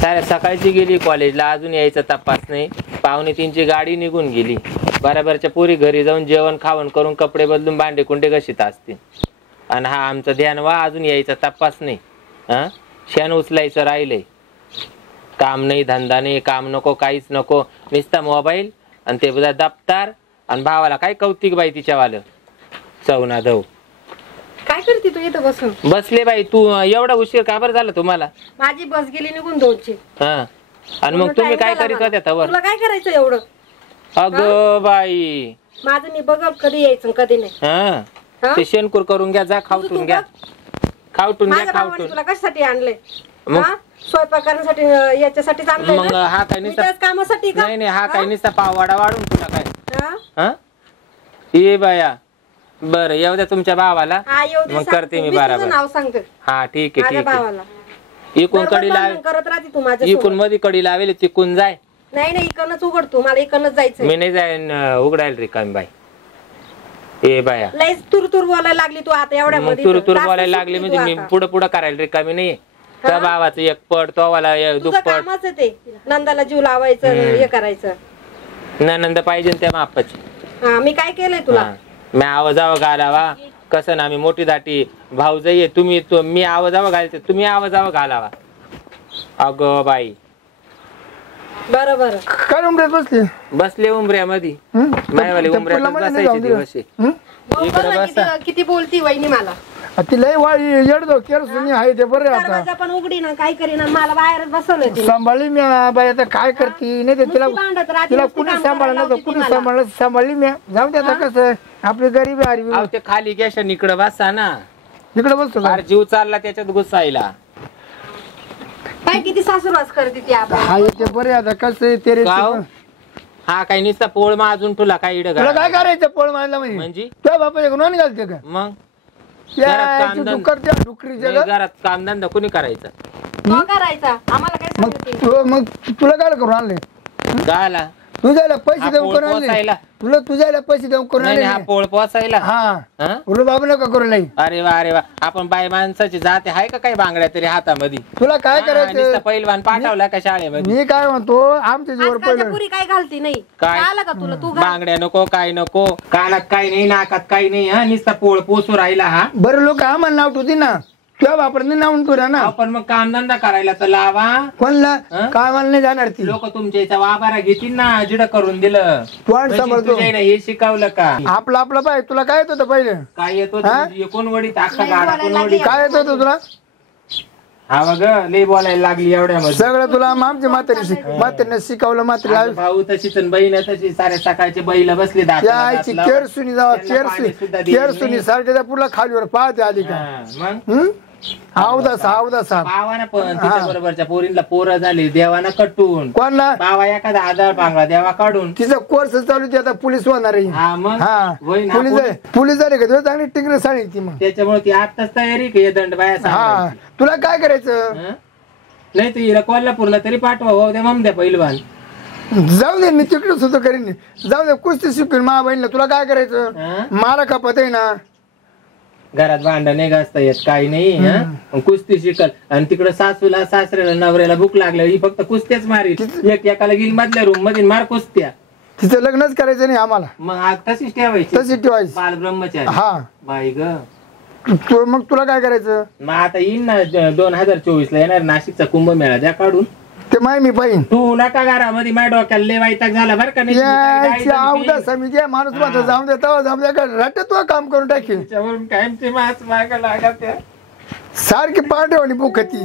साऱ्या सकाळची गेली कॉलेजला, अजून यायचा तपास नाही. 2:45ची गाडी निघून गेली. बराबरच्या पोरी घरी जाऊन जेवण खावण करून कपडे बदलून भांडे कुंडे घशीत असतील. आणि हा आमचं ध्यान वा अजून यायचा तपास नाही. हा शेण उचलायचं राहिलंय. काम नाही, धंदा नाही, काम नको, काहीच नको, नुसता मोबाईल आणि ते બધા दप्तर. आणि भावाला काय कौतिक बाई तिच्यावालं चवना धव. काय करते तू इथं बसून? बसले बाई. तू एवढा उशीर का बरं झाला तुम्हाला? माझी बस गेली निघून 2ची. हा आणि मग तुम्ही काय करीत होत्या तवर? तुला काय करायचं एवढं? अगं बाई माझं मी बघ कधी यायचं कधी नाही. हा ते शेणकूर करून घ्या, जा खावटून घ्या, खावटून घ्या, खावटून. तुला कशासाठी आणले? स्वयंपाक करण्यासाठी, याच्यासाठीच आणलंय. मग हा काय नुसता कामासाठी? नाही नाही, हा काय नुसता पाववाडा वाढून तुला काय? हा ये बाया. बरं येऊ द्या तुमच्या भावाला, मग करते मी बरोबर. नाव सांगते. हा ठीक आहे ठीक आहे. इकून कडी करत राहते तू माझ्या. इकून मध्ये कडी लावेल, तिकून जाय. नाही नाही, इकडनंच उघड तू, मला इकडनंच जायचं. मी नाही जाईन उघडायला रिकामी बाई. ए बाया लय तुरतुर बोलायला लागली तू आता एवढ्या मध्ये. तुरतुर बोलायला लागली म्हणजे मी पुढं पुढं करायला रिकामी नाही. त्या भावाचं एक पड, तो वाला दुप्पट. कामच आहे ते, नंदाला जीव लावायचं, हे करायचं. नंद पाहिजे त्या मापाची. मी काय केलंय तुला? मी आवाजावं घालावा कसं ना, मी मोठी दाटी भाऊजाई तुम्ही, मी आवाजावं घालते, तुम्ही आवाजावं घालावा. अगं बाई बरोबर. काय उमऱ्यात बसले? बसले उमऱ्यामध्ये. मायवाले उमऱ्यात बसायचे दिवस. इकडे बसा. किती बोलती वहिनी मला. ती लय वाळी येडदो केरसुनी आहे ते बरं. आता दरवाजा पण उघडी ना, काय करीना, मला बाहेरच बसवलं ते. सांभाळली मी बाई. आता काय करते? नाही तर तिला कुणी सांभाळलं तर कुणी सांभाळलं, सांभाळली मी. जाऊ दे आता, कसं आपली गरीबी आरवी. ते खाली गॅशन इकडे बसा ना. इकडे बसतो फार जीव चालला त्याच्यात घुसायला. काय किती सासूरवास करते ती आपण. हा येते बरे. आता कसं तेरे हा काही नुसता पोळ माजून तुला काय इड तुला काय करायचं? पोळ मारला म्हणजे तुझ्या बापा नॉन घालते का? मग घरात कामधंदा कोणी करायचा? करायचा आम्हाला काय? मग तुला काय करून आणले? गाला तुझ्याला पैसे देऊन करून आणले. तुला तुझ्याला पैसे देऊन करून आणले. हा पोळ पोचायला. हा बाबू नका करू नाही. अरे वा अरे वा. आपण बाई माणसाची जाते आहे का काही बांगड्या तरी हातामध्ये? तुला काय करायचं? पहिलवान पाठवला का शाळेमध्ये? मी काय म्हणतो, आमच्या जीवर पहिलं पुरी काय घालती नाही. काय आला का तुला? तू बांगड्या नको, काय नको, कानात काही नाही, नाकात काही नाही. हा नुसता पोळ पोचू राहिला. हा बरं लोक आम्हाला नाव ठेवती ना, तुझ्या वापरणे नाव तुला ना. आपण मग कामधंदा करायला तर लावा. कोणला काय मला नाही जाणार ती. लोक तुमच्या इथं वाबारा घेतील ना, जिड करून दिलं. तोंड सांभाळतो. हे शिकवलं का? आपलं आपलं पाय. तुला काय येत होतं पहिले? काय येत होतं? कोण वडीत अख्खा गाडा कोण वडीत? काय येत होतं तुला? हा बघ लय बोलायला लागली एवढ्यामध्ये. सगळं तुला आमच्या म्हातारीने शिकवलं. म्हातारी भाऊ तशीच बहीण तशी. साऱ्या सकाळची बैल बसली यायची केरसुनी जावा. केरसुनी सारख्या पुढला खालीवर पाहते आली का? मग अवदासा बावाना पण तिच्या बरोबरच्या पोरींना पोरं झाली देवाना कटून. कोणला बावा एखादा आधार पांगला देवा काढून. तिचा कोर्स चालू ती आता पोलीस होणार आहे. हा मग पोलीस झाले का तुला? चांगली टिंगरे साडी ती. मग त्याच्यामुळे ती आताच तयारी के दंड बाया. हा तुला काय करायचं? नाही तू हिला कोल्हापूरला तरी पाठवा. हो दे मग द्या पहिलवान. जाऊ दे, मी तिकडे सुद्धा करीन. जाऊ दे, कुस्ती शिकवीन मा बहिणीला. तुला काय करायचं? मला खपत आहे ना. घरात भांडण नाही घासता येत, काही नाही. कुस्ती शिकल. आणि तिकडे सासूला सासऱ्याला नवऱ्याला भूक लागल्या ही फक्त कुस्त्याच मारी. एकाला गेली मधल्या रूम मध्ये मार कुस्त्या. तिचं लग्नच करायचं नाही आम्हाला. मग तशीच ठेवायची. तशी ठेवायची. बाल ब्रह्मचारी. हा बाई ग. मग तुला काय करायचं? मग आता येईन ना 2024 ला येणार नाशिकचा कुंभमेळा. द्या काढून ते मी पाहिन. तू नका घरामध्ये माझ्या डोक्याला लय वैताग झाला बरं का? नाही माणूस माझा जाऊन देता जाऊन द्या रटत काम करून टाकेल. कायमची मास माग लागत सारखी पांढरवणी भूकती.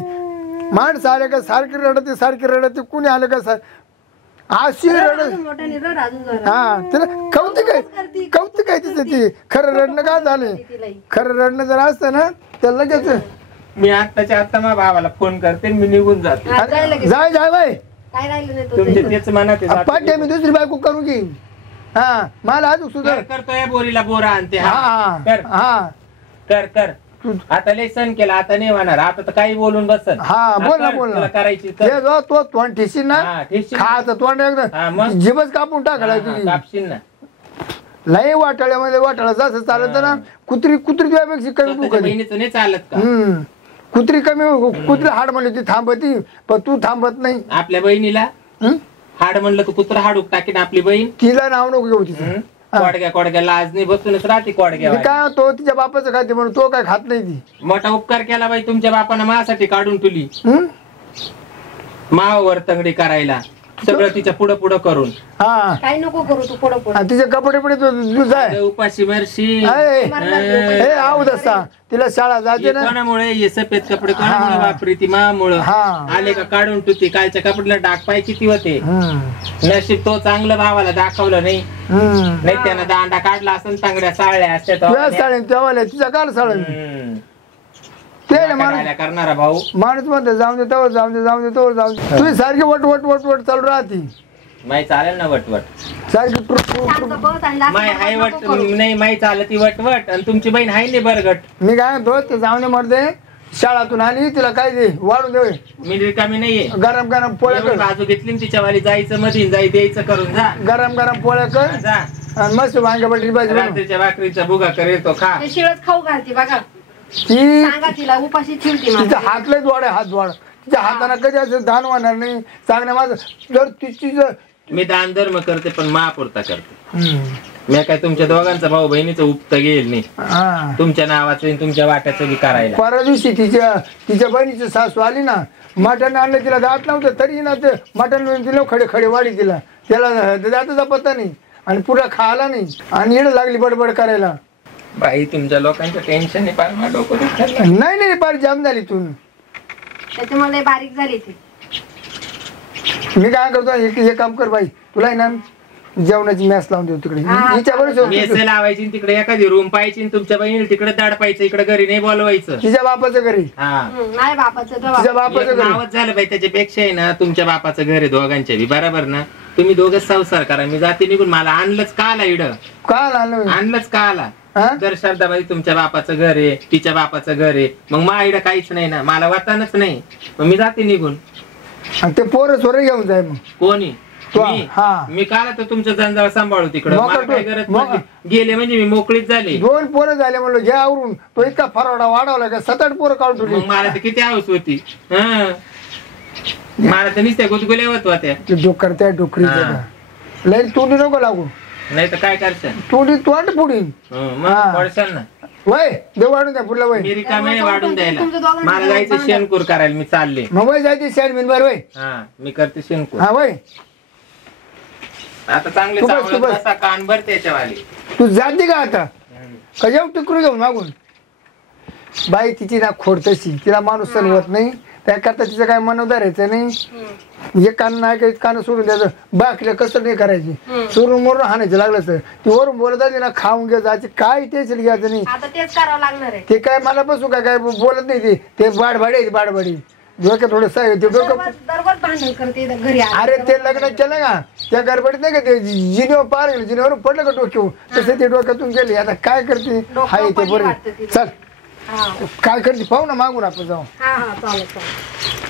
माणसं आले का सारखी रडते, सारखी रडते. कुणी आलं का सर अशी रडत. हा तिला कौतुक आहे, कौतुक आहे तिचं. ती खरं रडणं काय झालं? खरं रडणं जर असतं ना तर लगेच मी आत्ताच्या आत्ता माझ्या भावाला फोन करते, मी निघून जाते. जाय बाय. तुमचे तेच मनात पाठ्या मी दुसरी बायको करू घेईन. हा मला अजून सुद्धा करतोय बोरीला बोरा आणते. हा कर कर. आता लय सण केला, आता नाही होणार. आता तर काही बोलून बसल. हा बोल ना बोल ना. करायची तो तोंड ठेशील ना, खायचं तोंड एकदम जिभच कापून टाकला तुझी. कापशील ना. लय वाटाळ्यामध्ये वाटाळा जसं चालत ना. कुत्री तुझ्यापेक्षा कमी भूक. बहिणीचं नाही चालत का? कुत्री कमी कुत्री हाड म्हणली ती थांबती पण तू थांबत नाही. आपल्या बहिणीला हं? हाड म्हणलं तर कुत्रा हाडूक टाकीन आपली बहीण. तिला नाव नको घेऊ तिचं. कोडग्या लाज नाही बसूनच राहते कोडग्या. मी काय तो तिच्या बापाचं खाते म्हणून तो काय खात नाही ती. मोठा उपकार केला बाई तुमच्या बापानं माझ्यासाठी काढून तुली हं? मावावर तंगडी करायला सगळं तिच्या पुढं पुढं करून. हा काही नको करू तू पुढं पुढं. आणि तिचे कपडे पडे तू जाय उपाशी मरशी. हे आऊद असता तिला शाळा जाते ना. कोणामुळे हे सफेद कपडे कोणामुळे वापरी ती मामुळं. हा. आले का काढून तुती कालच्या कपड्याला डाग पाय किती होते. नशीब तो चांगलं भावाला दाखवलं नाही. नाही त्यानं दांडा काढला असं तांगड्या साळल्या असत्या साळेन तेव्हा तिचा काल साळेन ते करणारा भाऊ माणूस म्हणते जाऊन दे तवर जाऊन दे जाऊन दे तवर जाऊन दे. तुम्ही सारखी वट वट वट वट चालू राहती. माई चालेल ना वटवट. सारखी ट्रुप ट्रुप शांत बस आणि लाथ माई हाय नको वट करू. नाही माई चालत ती वटवट आणि तुमची बहीण हाय नाही बरगट. मी काय म्हणतो ते जाऊन दे मरते शाळातून आली तिला काय दे वाढून दे मी रिकामी नाहीये. गरम गरम पोळ्या एवढी कर बाजू घेतली ना तिच्या वाली जायचं मधीन जाई द्यायचं करून जा गरम गरम पोळ्या कर जा. आणि मस्त वांग्या बटाटी भाजी बनव. रात्रीच्या भाकरीचा भुगा करेल तो खा. ते शिळच खाऊ घालते बघा. ती सांगा तिला उपाशी ठेवते तिचा मला. हात लय द्वाड आहे हात द्वाड. तिच्या हाताने कधी असं धान होणार नाही चांगलं माझं जर तिची जर मी दान धर्म करते पण महापुरता करते. मी काय तुमच्या दोघांचा भाऊ बहिणीचं उपत घेईल नाही. हा तुमच्या नावाचं आणि तुमच्या वाट्याचं बी करायला. परवा दिवशी तिच्या बहिणीची सासू आली ना मटण आणलं तिला दात नव्हतं तरी ना ते मटण दिलं खडे खडे वाढी तिला त्याला दाताचा पत्ता नाही आणि पुरा खायला नाही आणि येड लागली बडबड करायला. बाई तुमच्या लोकांचं टेन्शन नाही पार माझं डोकं दुखतं. नाही नाही पार जाम झाली तू. त्याच्यामुळे लय बारीक झाली ती. मी काय करतो हे काम कर बाई तुला आहे ना जेवणाची मॅच लावून देऊ तिकडे हिच्या मेस लावायची तिकडे एखादी रूम पाहायची आणि तुमच्या बहिणीला तिकडे दाडपायचं इकडे घरी नाही बोलवायचं. तिच्या बापाचं घरी हा नाही बापाचं तर तिच्या बाप. बापाचं घरी नावच झालं बाई त्याच्यापेक्षा आहे ना तुमच्या बापाचं घर आहे दोघांच्या बी बरोबर ना. तुम्ही दोघच संसार करा मी जाते निघून. मला आणलंच का आला इड काय आणलं आणलंच का आला. हा? जर श्रद्धाबाई तुमच्या बापाचं घर आहे तिच्या बापाचं घर आहे मग मा इड काहीच नाही ना मला वातानच नाही मग मी जाते निघून. आणि ते पोरं सोरं घेऊन जाय मग कोणी तो, मी? हा. मी काल तर तुमचं जंजाळ सांभाळू तिकडं मोकळं मला काय तो- गरज मोकळं. पडली. गेले म्हणजे मी मोकळीच झाली. 2 पोरं झाले म्हणलं घ्या आवरून तो इतका फरवडा वाढवला का 7-8 पोरं काढून ठेवली. मग मला तर किती हौस होती. हं. मला तर नुसत्या गुदगुल्या होत होत्या. ते डोकर त्या डोकरी हा. लय तोंडी नको लागू नाही तर काय करशाल. तोंड पुढी मग हा. पडशाल ना. वय देव वाढून द्या पुढला वय मी रिकामे वाढून द्यायला तुमच्या दोघांचं मला जायचं शेणकूर करायला मी चालले. मग वय जायची शॅन बिनभर वय हा मी करते शेणकूर. हा वय आता चांगले तू बस, चावलं तू बस. बसा कान भर त्याच्यावाली. तू जाते का आता का जाऊ तिकडे जाऊन मागून बाई तिची ना खोड तशी तिला माणूस सण होत नाही त्याकरता तिचं काय मन धरायचं नाही. एक कान नाही काही कान सोडून द्यायचं बाकीला कसं नाही करायची सोडून मोरून हाणायचं लागलं तर ती वरून बोलत आली ना खाऊन घ्या जायची काय टेन्शन घ्यायचं नाही. आता तेच करावं लागणार आहे. ते काय मला बसू काय बोलत नाही ते बाडभाडी बाडभाडी डोक्यात थोडं ते डोकं दररोज भांडण करते घरी आली. अरे ते लग्न केलं का त्या गडबडीत नाही का ते जिनेवर पार गेलं जिनेवर पडलं का डोक्यावर तसं ते डोक्यातून गेले आता काय करते डोकं हाय ते पडली बरं वाटतं तिला. चल हा काय करते पाहू ना मागून आपण जाऊ हा चालेल चालेल.